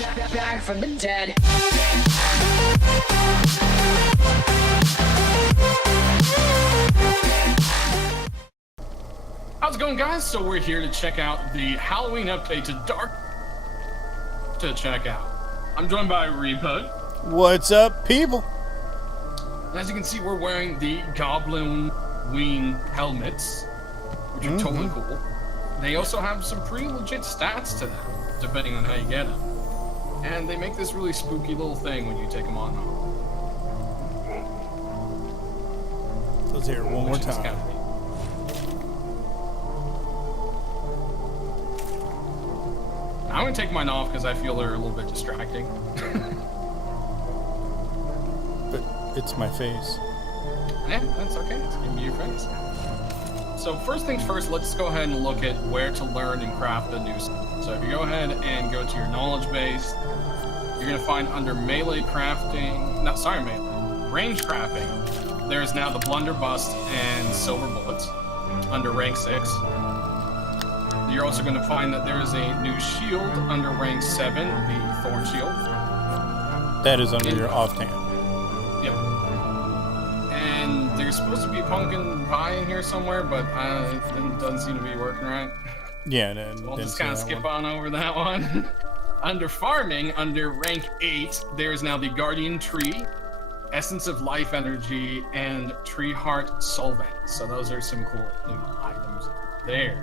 Back from the dead. How's it going, guys? So we're here to check out the Halloween update to Dark to check out. I'm joined by Repug. What's up, people? As you can see, we're wearing the Gobboween helmets, which are totally cool. They also have some pretty legit stats to them, depending on how you get them. And they make this really spooky little thing when you take them on. Let's hear it one more time. Kind of neat. I'm going to take mine off because I feel they're a little bit distracting. But it's my face. Yeah, that's okay. It's going to be your face. So first things first, let's go ahead and look at where to learn and craft the new stuff. So if you go ahead and go to your knowledge base, you're going to find under melee crafting, range crafting, there's now the blunderbuss and silver bullets under rank 6. You're also going to find that there is a new shield under rank 7, the thorn shield. That is under your offhand. Yep. And there's supposed to be pumpkin pie in here somewhere, but it doesn't seem to be working right. Yeah, We'll just kind of skip on over that one. Under farming, under rank 8, there's now the guardian tree, essence of life energy, and tree heart solvent. So those are some cool new items there.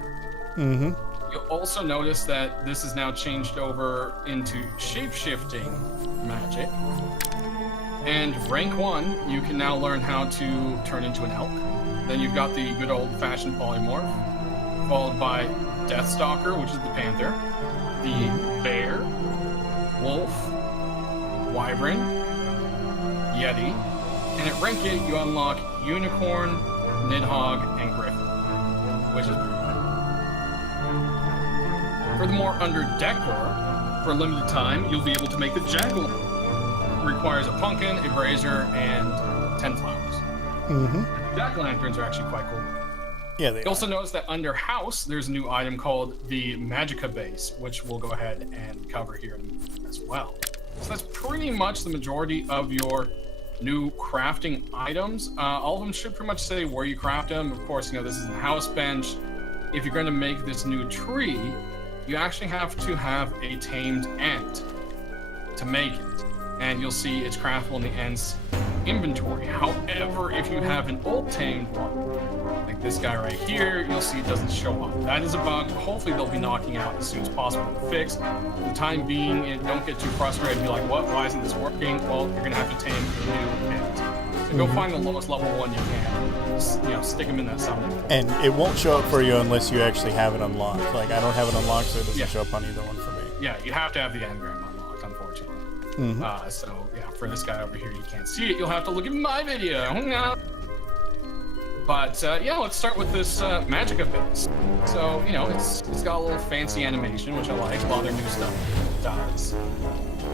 Mm-hmm. You'll also notice that this is now changed over into shape-shifting magic. And rank 1, you can now learn how to turn into an elk. Then you've got the good old-fashioned polymorph, followed by Deathstalker, which is the panther, the bear, wolf, wyvern, yeti, and at rank 8 you unlock unicorn, nidhogg, and griffin, which is pretty cool. Furthermore, under decor, for a limited time, you'll be able to make the jackal. It requires a pumpkin, a brazier, and 10 flowers. Mm-hmm. Jack-o'-lanterns are actually quite cool. Yeah, they You also notice that under house, there's a new item called the Magica base, which we'll go ahead and cover here as well. So that's pretty much the majority of your new crafting items. All of them should pretty much say where you craft them. Of course, this is a house bench. If you're going to make this new tree, you actually have to have a tamed ant to make it. And you'll see it's craftable in the ant's inventory. However, if you have an old tamed one, like this guy right here, you'll see it doesn't show up. That is a bug. Hopefully they'll be knocking out as soon as possible to fix. For the time being, don't get too frustrated and be like, what? Why isn't this working? Well, you're going to have to tame a new ant. So go find the lowest level one you can. Just, stick them in that summon. And it won't show up for you unless you actually have it unlocked. Like, I don't have it unlocked, so it doesn't show up on either one for me. Yeah, you have to have the engram unlocked, unfortunately. Mm-hmm. So, for this guy over here, you can't see it. You'll have to look at my video. But, let's start with this Magica base. So, it's got a little fancy animation, which I like. A lot of their new stuff does.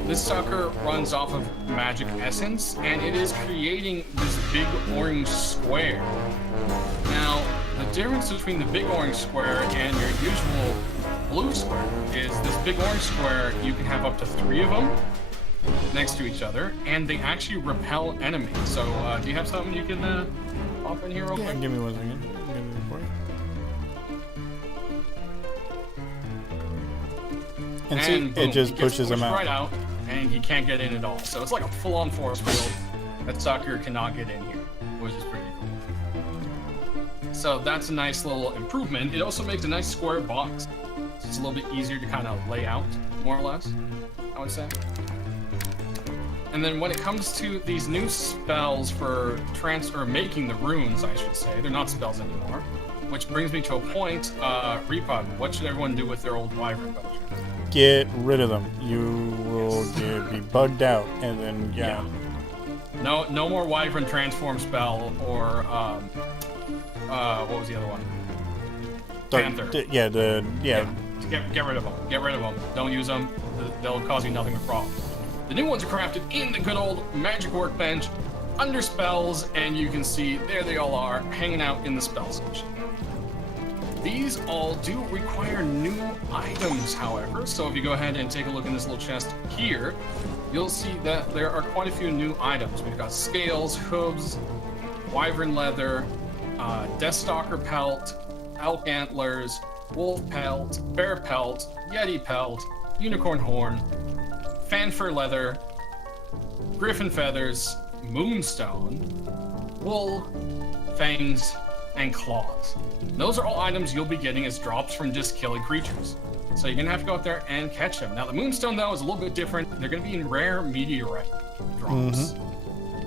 This sucker runs off of magic essence, and it is creating this big orange square. Now, the difference between the big orange square and your usual blue square is this big orange square, you can have up to 3 of them next to each other, and they actually repel enemies. So, do you have something you can pop in here real quick? Give me one second. Give me one for you. And see, boom, it just pushes them out. Right out, and he can't get in at all. So it's like a full-on force field. That sucker cannot get in here, which is pretty cool. So that's a nice little improvement. It also makes a nice square box. So it's a little bit easier to kind of lay out, more or less, I would say. And then when it comes to these new spells for making the runes, I should say, they're not spells anymore. Which brings me to a point, Repug, what should everyone do with their old wyvern potions? Get rid of them. You will be bugged out, and then No more wyvern transform spell or what was the other one? Panther. Get rid of them. Get rid of them. Don't use them. They'll cause you nothing but problems. The new ones are crafted in the good old magic workbench under spells, and you can see there they all are hanging out in the spell section. These all do require new items, however. So if you go ahead and take a look in this little chest here, you'll see that there are quite a few new items. We've got scales, hooves, wyvern leather, deathstalker pelt, elk antlers, wolf pelt, bear pelt, yeti pelt, unicorn horn, fanfur leather, griffin feathers, moonstone, wool, fangs, and claws. Those are all items you'll be getting as drops from just killing creatures. So you're gonna have to go out there and catch them. Now the moonstone though is a little bit different. They're gonna be in rare meteorite drops.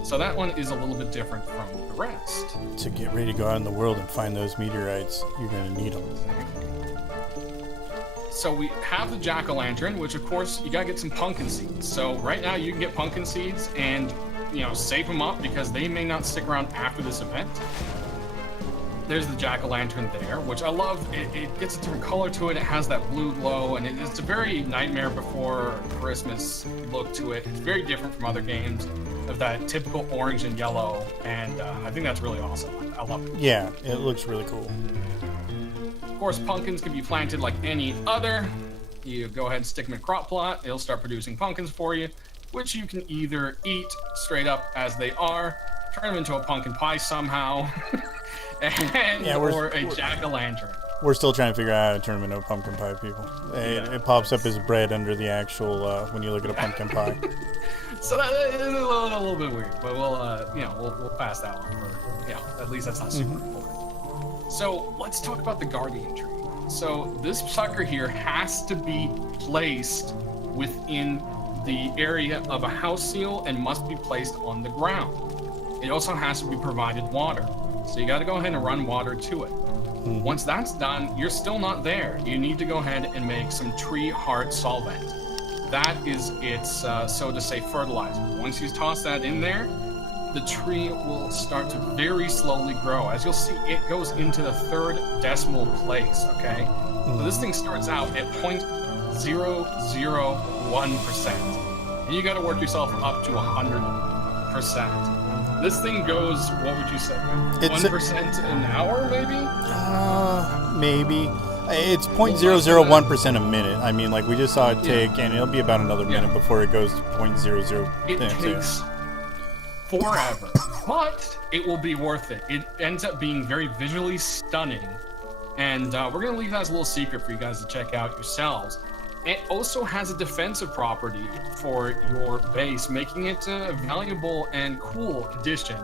So that one is a little bit different from the rest. To get ready to go out in the world and find those meteorites, you're gonna need them. So we have the jack-o'-lantern, which of course you gotta get some pumpkin seeds. So right now you can get pumpkin seeds and save them up because they may not stick around after this event. There's the jack-o'-lantern there, which I love. It gets a different color to it. It has that blue glow, and it's a very Nightmare Before Christmas look to it. It's very different from other games of that typical orange and yellow, and I think that's really awesome. I love it. Yeah, it looks really cool. Of course, pumpkins can be planted like any other. You go ahead and stick them in a crop plot. It'll start producing pumpkins for you, which you can either eat straight up as they are, turn them into a pumpkin pie somehow, or a jack-o'-lantern. We're still trying to figure out how to turn them into a pumpkin pie, people. It pops up as bread under the actual, when you look at a pumpkin pie. So that is a little bit weird, but we'll pass that one for, at least that's not super important. So let's talk about the guardian tree. So this sucker here has to be placed within the area of a house seal and must be placed on the ground. It also has to be provided water. So you got to go ahead and run water to it. Once that's done, you're still not there. You need to go ahead and make some tree heart solvent. That is its, so to say, fertilizer. Once you toss that in there, the tree will start to very slowly grow. As you'll see, it goes into the 3rd decimal place, okay? So this thing starts out at 0.001%. And you gotta work yourself up to 100%. This thing goes, what would you say? 1% an hour, maybe? Maybe. It's 0.001% a minute. I mean, like, we just saw it tick, and it'll be about another minute before it goes to 0.00. It takes forever, but it will be worth it. It ends up being very visually stunning, and we're going to leave that as a little secret for you guys to check out yourselves. It also has a defensive property for your base, making it a valuable and cool addition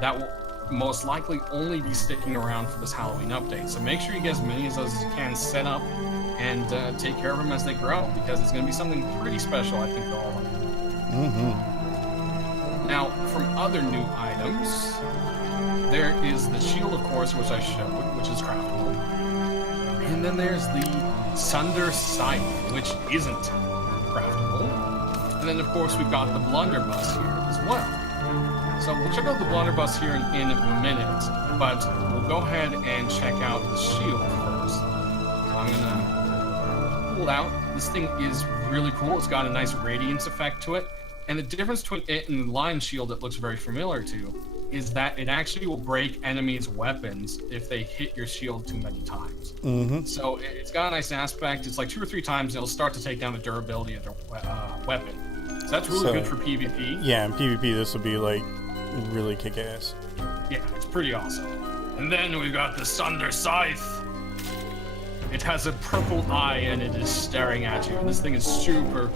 that will most likely only be sticking around for this Halloween update. So make sure you get as many of those as you can set up and take care of them as they grow, because it's going to be something pretty special, I think, for all of them. Now, from other new items, there is the shield, of course, which I showed, which is craftable. And then there's the Sunder Scythe, which isn't craftable. And then, of course, we've got the Blunderbuss here as well. So we'll check out the Blunderbuss here in a minute, but we'll go ahead and check out the shield first. So I'm going to pull it out. This thing is really cool. It's got a nice radiance effect to it. And the difference between it and the Lion Shield that looks very familiar to is that it actually will break enemies' weapons if they hit your shield too many times. So it's got a nice aspect. It's like 2 or 3 times and it'll start to take down the durability of their weapon. So that's really good for PvP. Yeah, in PvP this will be like really kick-ass. Yeah, it's pretty awesome. And then we've got the Sunder Scythe. It has a purple eye and it is staring at you. And this thing is super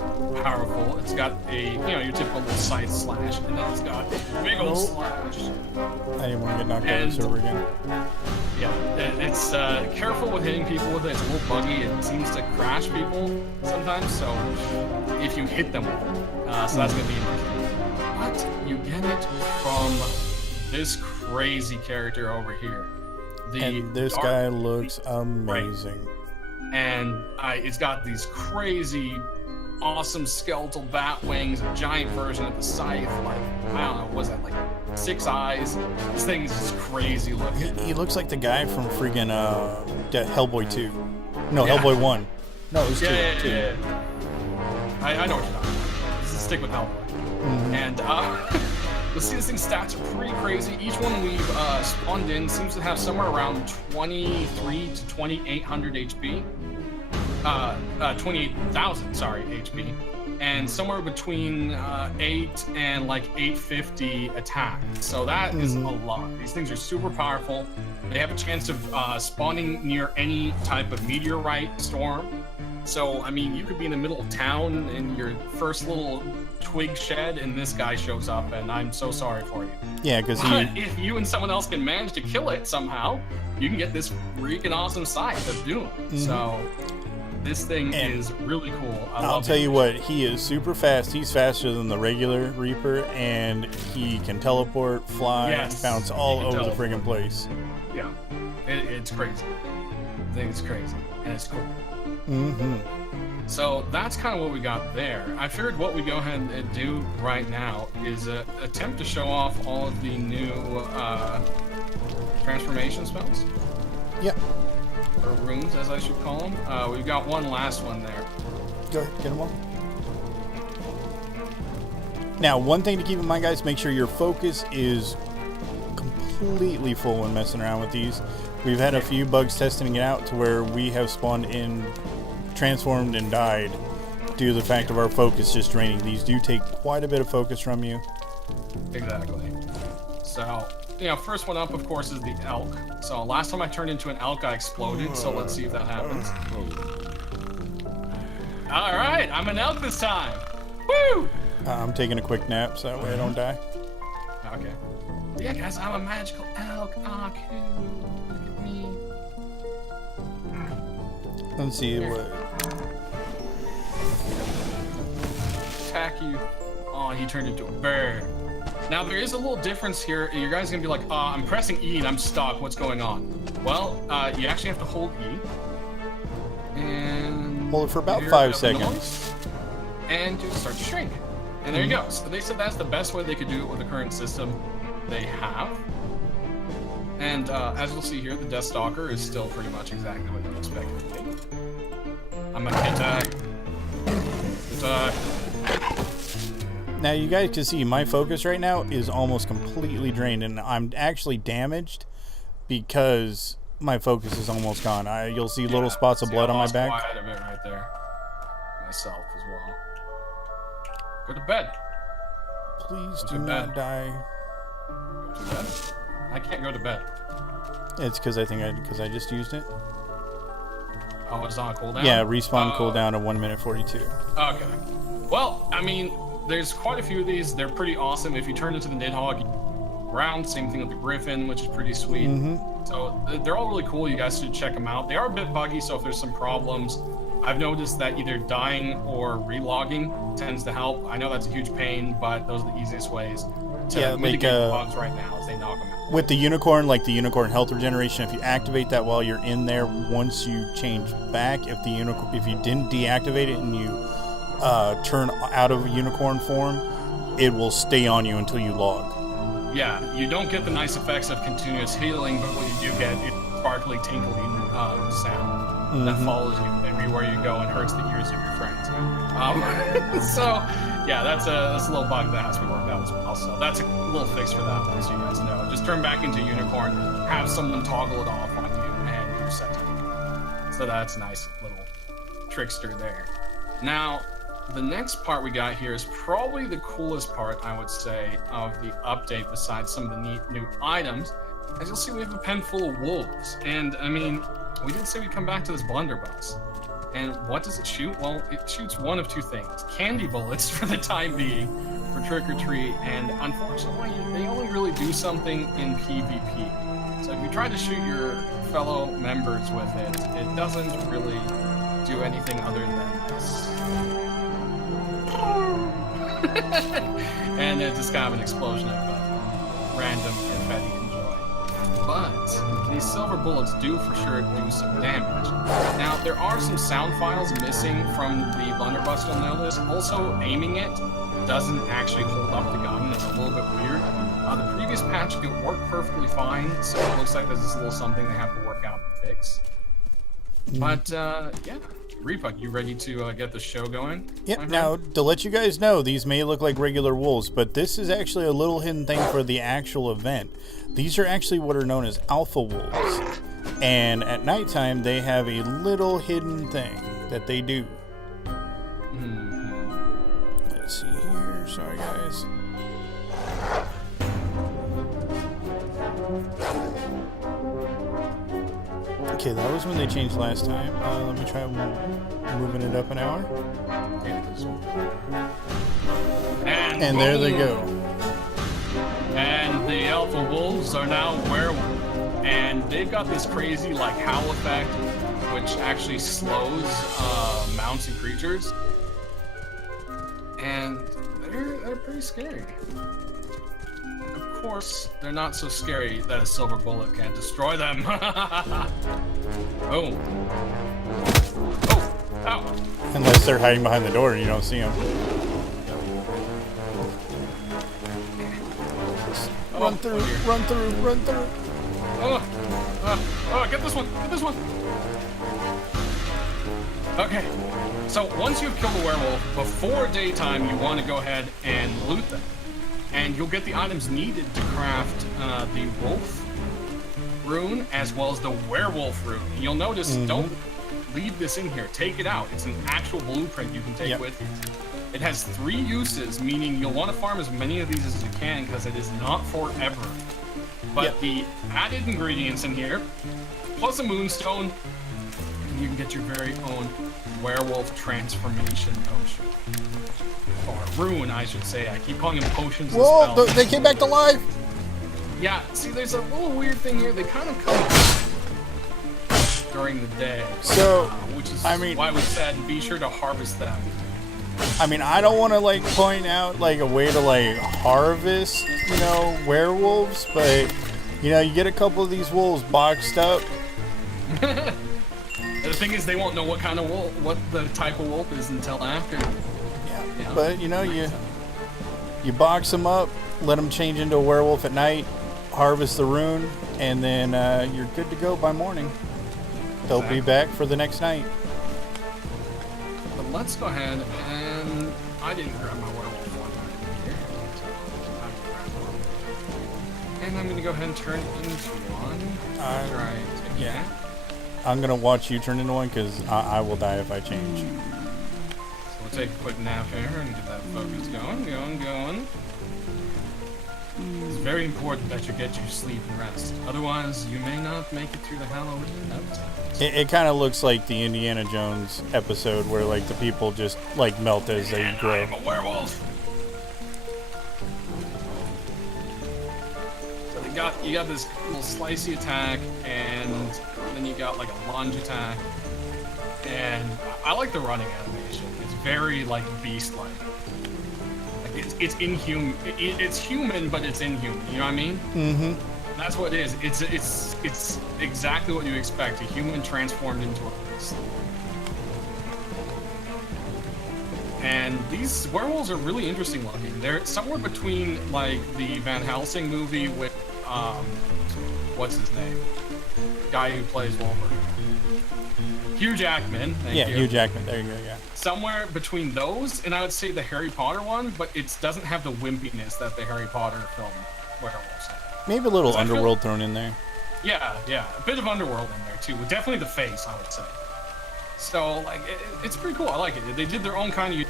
powerful. It's got a, your typical little scythe slash, and then it's got a big old slash. I didn't want to get knocked out of the server again. Yeah, it's careful with hitting people with it. It's a little buggy. It seems to crash people sometimes. So if you hit them with it, so that's gonna be interesting. But you get it from this crazy character over here. And this guy looks amazing. Right. And it's got these crazy, awesome skeletal bat wings, a giant version of the scythe. Like, I don't know, what was that, like 6 eyes? This thing is just crazy looking. He looks like the guy from freaking Hellboy 2. No, Hellboy 1. No, it was 2. Yeah. I know what you're talking about. Stick with Hellboy. And You'll see this thing's stats are pretty crazy. Each one we've spawned in seems to have somewhere around 23 to 2,800 HP. 28,000, sorry, HP. And somewhere between 8 and like 850 attack. So that is a lot. These things are super powerful. They have a chance of spawning near any type of meteorite storm. So, I mean, you could be in the middle of town in your first little twig shed, and this guy shows up, and I'm so sorry for you. Yeah, because if you and someone else can manage to kill it somehow, you can get this freaking awesome sight of doom. So, this thing is really cool. I'll tell you what, he is super fast. He's faster than the regular Reaper, and he can teleport, fly, bounce all over the friggin' place. Yeah, it's crazy. I think it's crazy, and it's cool. So that's kind of what we got there. I figured what we go ahead and do right now is attempt to show off all of the new transformation spells. Yep. Or runes, as I should call them. We've got one last one there. Go ahead, get them all. Now, one thing to keep in mind, guys, make sure your focus is completely full when messing around with these. We've had a few bugs testing it out to where we have spawned in, transformed, and died due to the fact of our focus just draining. These do take quite a bit of focus from you. Exactly. So, you know, first one up, of course, is the elk. So last time I turned into an elk, I exploded. So let's see if that happens. All right, I'm an elk this time. Woo! I'm taking a quick nap so that way I don't die. Okay. Yeah, guys, I'm a magical elk. Oh, cool. Look at me. Let's see what. Attack you. Oh, he turned into a bird. Now, there is a little difference here. You guys are going to be like, I'm pressing E and I'm stuck. What's going on? Well, you actually have to hold E. And hold it for about 5 seconds. And just start to shrink. And there you go. So they said that's the best way they could do it with the current system they have. And as you'll see here, the Death Stalker is still pretty much exactly what you expect it to be. I'm a attack. Now you guys can see my focus right now is almost completely drained, and I'm actually damaged because my focus is almost gone. You'll see little spots of blood on my back. Quite a bit right there. Myself as well. Go to bed. Please do not die. Go to bed? I can't go to bed. It's because I just used it. Oh, it's on a cooldown? Yeah, respawn cooldown of 1 minute 42. Okay. Well, I mean, there's quite a few of these. They're pretty awesome. If you turn into the Nidhogg round, same thing with the Griffin, which is pretty sweet. So they're all really cool. You guys should check them out. They are a bit buggy, so if there's some problems, I've noticed that either dying or relogging tends to help. I know that's a huge pain, but those are the easiest ways to mitigate the bugs right now as they knock them out. With the unicorn, like the unicorn health regeneration, if you activate that while you're in there, once you change back, if you didn't deactivate it and you turn out of unicorn form, it will stay on you until you log. Yeah, you don't get the nice effects of continuous healing, but what you do get is sparkly, tinkling sound that follows you everywhere you go and hurts the ears of your friends. So, yeah, that's a little bug that has to be worked out as well. So that's a little fix for that one, so you guys know. Just turn back into unicorn, have someone toggle it off on you, and you're set to go. So that's a nice little trickster there. Now, the next part we got here is probably the coolest part, I would say, of the update besides some of the neat new items. As you'll see, we have a pen full of wolves. And, I mean, we did say we'd come back to this blunderbuss. And what does it shoot? Well, it shoots one of two things. Candy bullets for the time being for Trick or Treat, and unfortunately, they only really do something in PvP. So if you try to shoot your fellow members with it, it doesn't really do anything other than this. And it's just kind of an explosion of random confetti and joy. But these silver bullets do for sure do some damage. Now, there are some sound files missing from the blunderbuss, you'll notice. Also, aiming it doesn't actually hold up the gun. It's a little bit weird. The previous patch, it worked perfectly fine, so it looks like there's this little something they have to work out and fix. But, yeah, Repug, you ready to get the show going? Yep. Now, to let you guys know, these may look like regular wolves, but this is actually a little hidden thing for the actual event. These are actually what are known as alpha wolves. And at nighttime, they have a little hidden thing that they do. Let's see here. Sorry, guys. Okay, that was when they changed last time. Let me try moving it up an hour. And there they go. And the alpha wolves are now werewolves. And they've got this crazy like howl effect, which actually slows mounts and creatures. And they're pretty scary. Of course, they're not so scary that a silver bullet can't destroy them. Boom. Oh, ow. Unless they're hiding behind the door and you don't see them. Run through, run through, run through. Get this one, get this one. Okay, so once you've killed a werewolf, before daytime, you want to go ahead and loot them. And you'll get the items needed to craft the wolf rune as well as the werewolf rune. And you'll notice, don't leave this in here. Take it out. It's an actual blueprint you can take with you. It has 3 uses, meaning you'll want to farm as many of these as you can because it is not forever. But the added ingredients in here, plus a moonstone, you can get your very own werewolf transformation potion. Or rune, I should say. I keep calling them potions and Whoa, spells. they came back to life! Yeah, see, there's a little weird thing here. They kind of come during the day. So, which is I mean, why we said be sure to harvest them. I mean, I don't want to, like, point out, like, a way to, like, harvest, you know, werewolves, but, you know, you get a couple of these wolves boxed up. The thing is, they won't know what kind of wolf, what the type of wolf is until after. Yeah, but, you know, you box them up, let them change into a werewolf at night, harvest the rune, and then you're good to go by morning. They'll be back for the next night. But let's go ahead and... I didn't grab my werewolf one here. So and I'm going to go ahead and turn it into one. Right. Yeah. I'm going to watch you turn into one because I will die if I change. So we'll take a quick nap here and get that focus going. It's very important that you get your sleep and rest. Otherwise, you may not make it through the Haelolin night. It kind of looks like the Indiana Jones episode where, like, the people just, like, melt as they grow. I'm a werewolf. So you got this little slicey attack, and then you got like a lunge attack. And I like the running animation. It's very like beast-like. It's inhuman. It's human, but it's inhuman. You know what I mean? Mm-hmm. That's what it is. It's exactly what you expect. A human transformed into a beast. And these werewolves are really interesting looking. They're somewhere between like the Van Helsing movie with what's his name? The guy who plays Wolverine. Hugh Jackman. Thank you. Hugh Jackman. There you go. Yeah. Somewhere between those, and I would say the Harry Potter one, but it doesn't have the wimpiness that the Harry Potter film werewolves have. Maybe a little underworld thrown in there. Yeah, a bit of underworld in there too. Definitely the face, I would say. So like, it's pretty cool. I like it. They did their own kind of,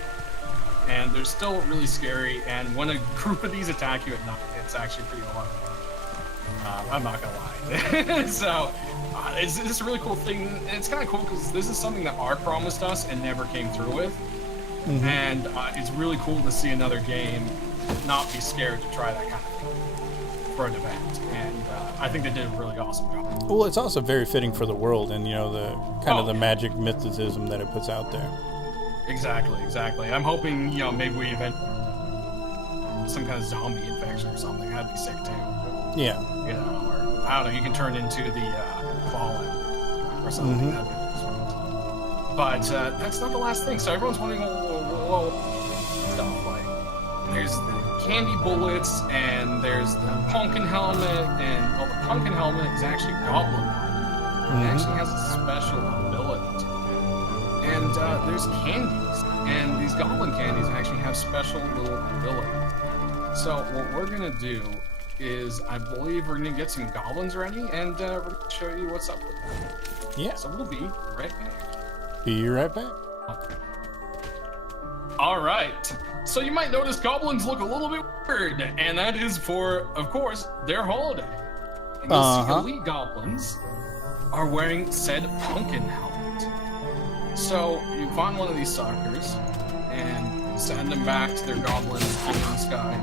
and they're still really scary. And when a group of these attack you at night, it's actually pretty alarming. I'm not gonna lie. So it's a really cool thing. It's kind of cool because this is something that Art promised us and never came through with. Mm-hmm. And it's really cool to see another game not be scared to try that kind of thing for an event. And I think they did a really awesome job. Well, it's also very fitting for the world and, you know, the kind of the magic mysticism that it puts out there. Exactly. I'm hoping, you know, maybe we event some kind of zombie infection or something. That'd be sick too. Yeah. You know, or I don't know, you can turn into the Fallen or something. Mm-hmm. That'd be sweet. But that's not the last thing. So everyone's wondering, whoa, stuff like there's the candy bullets and there's the pumpkin helmet, and the pumpkin helmet is actually goblin. It actually has a special ability to it. And there's candies, and these goblin candies actually have special little abilities. So what we're gonna do is, I believe we're gonna get some goblins ready, and we're gonna show you what's up with them. Yeah. So we'll be right back. Be right back. All right. So you might notice goblins look a little bit weird, and that is for, of course, their holiday. And you'll see elite goblins are wearing said pumpkin helmet. So you find one of these suckers and send them back to their goblin in the sky,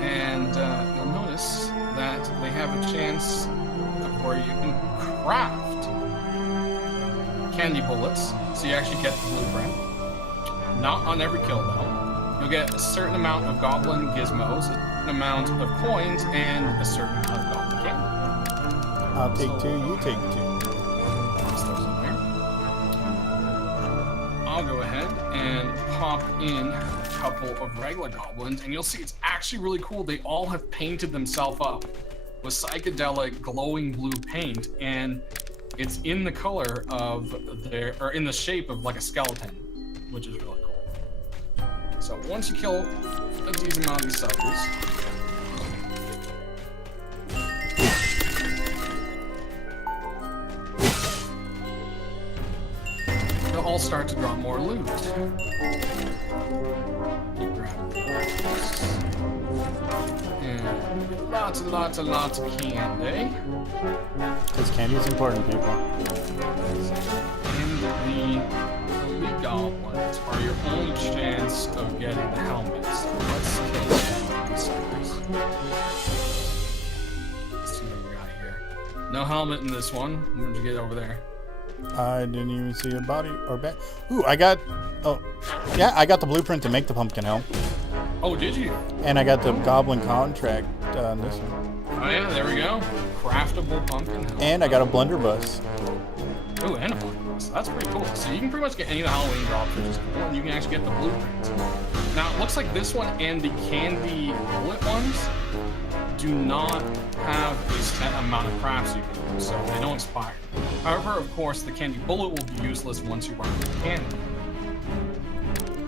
and you'll notice that they have a chance where you can craft candy bullets, so you actually get the blueprint. Not on every kill though. You'll get a certain amount of goblin gizmos, a certain amount of coins, and a certain amount of goblin candy. I'll take two, you take two. Toss those in there. I'll go ahead and pop in a couple of regular goblins, and you'll see it's actually really cool. They all have painted themselves up with psychedelic glowing blue paint, and it's in the color of their, or in the shape of like a skeleton, which is really cool. So once you kill a decent amount of these suckers, they'll all start to drop more loot. Keep grabbing those. And lots and lots and lots of candy. Because candy is important, people. And the elite goblins are your only chance of getting the helmets. Let's kill these suckers. Let's see what we got here. No helmet in this one. Where'd you get over there? I didn't even see a body or back. Ooh, I got... Oh, yeah, I got the blueprint to make the pumpkin helm. Oh, did you? And I got the goblin contract on this one. Oh yeah, there we go. Craftable pumpkin helm. And I got a blunderbuss. Ooh, and a blunderbuss. That's pretty cool. So you can pretty much get any of the Halloween drops, which is cool, and you can actually get the blueprints. Now, it looks like this one and the candy bullet ones do not have a set amount of crafts you can do, so they don't expire. However, of course, the candy bullet will be useless once you run out of candy.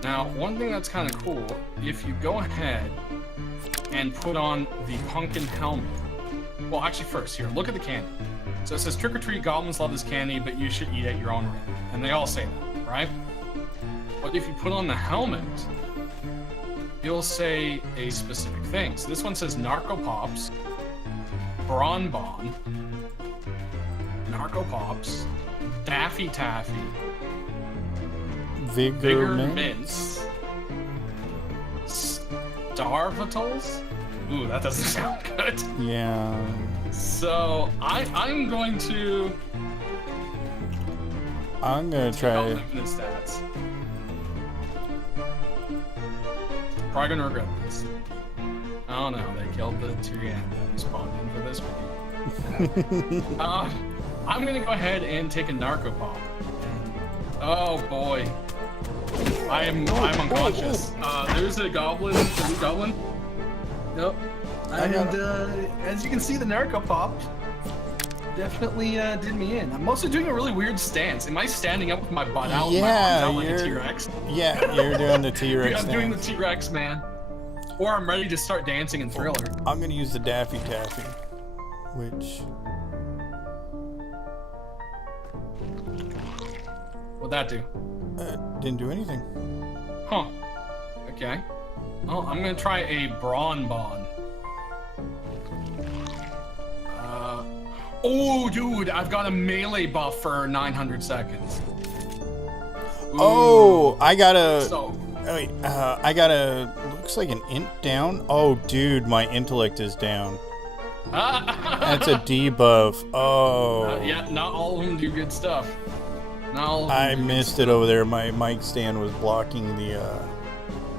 Now, one thing that's kind of cool, if you go ahead and put on the pumpkin helmet, well, actually first, here, look at the candy. So it says, trick or treat, goblins love this candy, but you should eat at your own rate. And they all say that, right? But if you put on the helmet, you'll say a specific thing. So this one says Narco Pops, Bonbon, Narco Pops, Daffy Taffy, Vigor Mints, Starvitals. Ooh, that doesn't sound good. Yeah. So I'm going to try. Infinite stats. Probably gonna regret this. Oh no, they killed the Tyrian that we spawned in for this one. I'm gonna go ahead and take a Narco Pop. Oh boy. I'm unconscious. There's a goblin, a blue goblin. Yep. And as you can see, the Narco Pop definitely did me in. I'm also doing a really weird stance. Am I standing up with my butt out? Yeah, my arms out like a T-Rex? Yeah, you're doing the T-Rex. I'm doing the T-Rex, man. Or I'm ready to start dancing in Thriller. I'm gonna use the Daffy Taffy, which... What'd that do? Didn't do anything. Huh. Okay. Oh, I'm gonna try a Bonbon. Oh, dude, I've got a melee buff for 900 seconds. Ooh. Oh, I got a... So, wait, I got a... Looks like an int down. Oh, dude, my intellect is down. That's a debuff. Oh. Yeah, not all of them do good stuff. Not all of them I missed it over there. My mic stand was blocking the...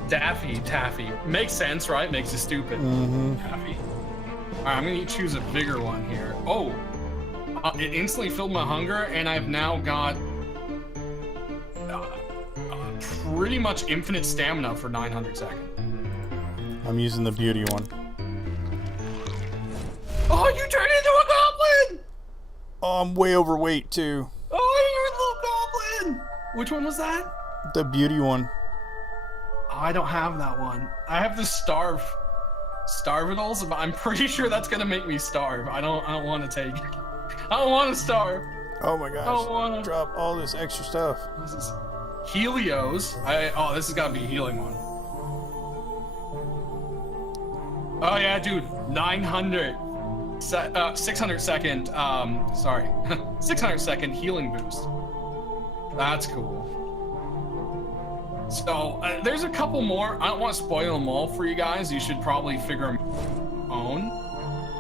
Daffy Taffy. Makes sense, right? Makes you stupid. Mm-hmm. Taffy. Alright, I'm gonna choose a bigger one here. Oh! It instantly filled my hunger, and I've now got pretty much infinite stamina for 900 seconds. I'm using the beauty one. Oh, you turned into a goblin! Oh, I'm way overweight, too. Oh, you're a little goblin! Which one was that? The beauty one. Oh, I don't have that one. I have the Starvitals, but I'm pretty sure that's gonna make me starve. I don't want to take it. I don't want to starve. Oh my gosh. I don't want to drop all this extra stuff. This is Helios. Oh, this has got to be a healing one. Oh yeah, dude. 600 second. Sorry, 600 second healing boost. That's cool. So there's a couple more. I don't want to spoil them all for you guys. You should probably figure them out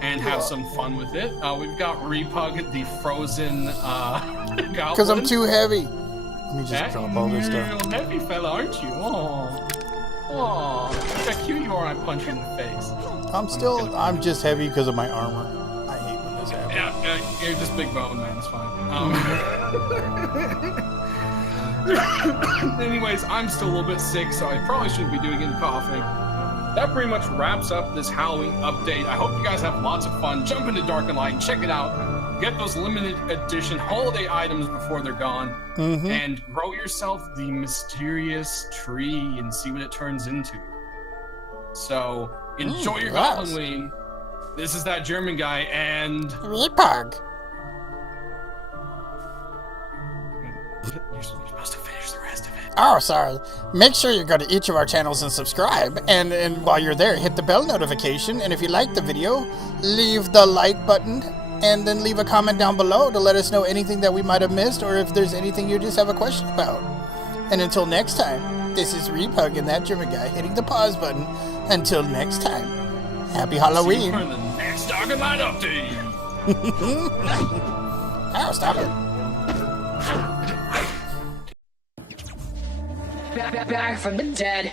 and have some fun with it. We've got Repug, the frozen because I'm too heavy. Let me just drop all this stuff. You're a heavy fella, aren't you? Oh, look how cute you are. I punch you in the face. I'm just heavy because of my armor. I hate when this happens. Yeah, you're just big bone, man. It's fine. Anyways, I'm still a little bit sick, so I probably shouldn't be doing any coughing. That pretty much wraps up this Halloween update. I hope you guys have lots of fun. Jump into Dark and Light, check it out. Get those limited edition holiday items before they're gone. And grow yourself the mysterious tree and see what it turns into. So, enjoy your Gobboween. This is That German Guy and... Repug. You're supposed to finish the rest of it. Oh, sorry. Make sure you go to each of our channels and subscribe. And while you're there, hit the bell notification. And if you like the video, leave the like button. And then leave a comment down below to let us know anything that we might have missed. Or if there's anything you just have a question about. And until next time, this is Repug and That German Guy hitting the pause button. Until next time, happy Halloween. See you for the next Dark and Light update. Oh, stop it. Back from the dead.